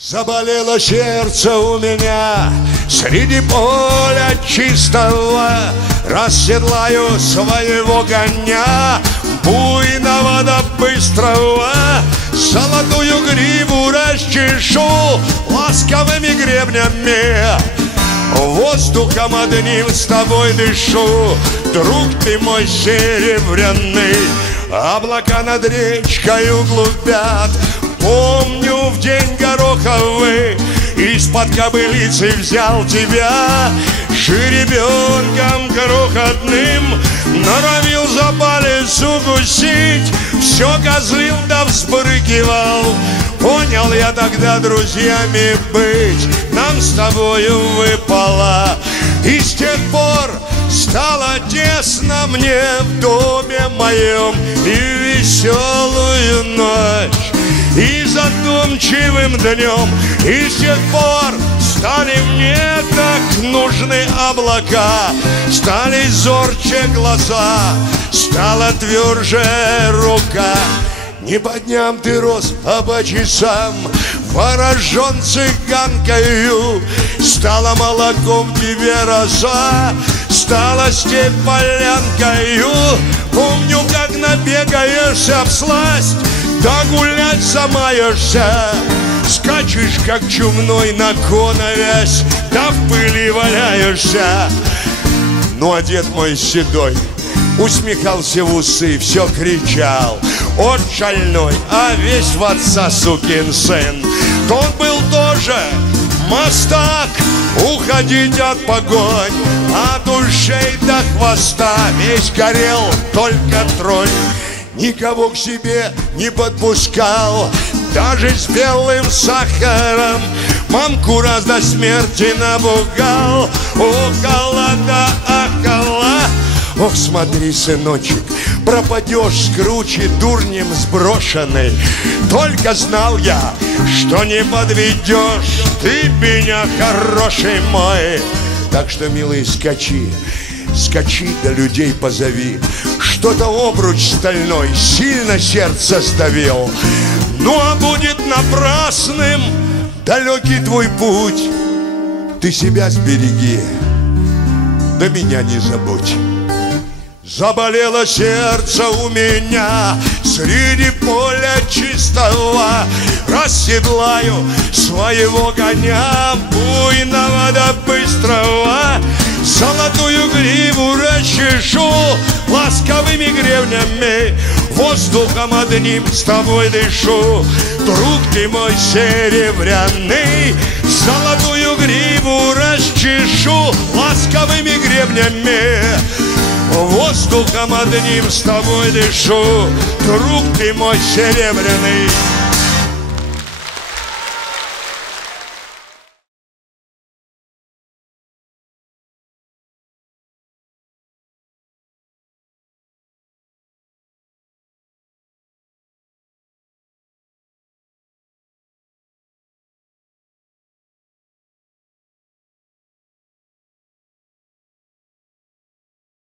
Заболело сердце у меня среди поля чистого, расседлаю своего коня, буйного да быстрого, золотую гриву расчешу ласковыми гребнями, воздухом одним с тобой дышу, друг ты мой серебряный. Облака над речкою глубят, помню в день гороховый, из-под кобылицы взял тебя, жеребенком крохотным, норовил за палец укусить, все козлил да взбрыкивал. Понял я тогда, друзьями быть нам с тобою выпало, и с тех пор стало тесно мне в доме моем, и веселую ночь, и задумчивым днем, и с тех пор стали мне так нужны облака, стали зорче глаза, стала тверже рука. Не по дням ты рос, а по часам, ворожен цыганкою, стала молоком тебе роса, стала степь полянкою. Помню, как набегаешься всласть, да гулять замаешься, скачешь, как чумной на коновязь, да в пыли валяешься. Ну, а дед мой седой усмехался в усы, все кричал: от шальной, а весь в отца сукин сын. Тот был тоже мастак, уходить от погонь, от ушей до хвоста весь горел, только тролль. Никого к себе не подпускал, даже с белым сахаром, мамку раз до смерти напугал. Около да около. Ох, смотри, сыночек, пропадешь с кручи, дурнем сброшенный. Только знал я, что не подведешь ты меня, хороший мой. Так что, милый, скачи, скачи да людей позови. Что-то обруч стальной сильно сердце сдавил. Ну, а будет напрасным далекий твой путь. Ты себя сбереги, да меня не забудь. Заболело сердце у меня среди поля чистого, расседлаю своего коня, буйного да быстрого, золотую гриву расчешу ласковыми гребнями, воздухом одним с тобой дышу, друг ты мой серебряный. Золотую гриву расчешу ласковыми гребнями, воздухом одним с тобой дышу, друг ты мой серебряный.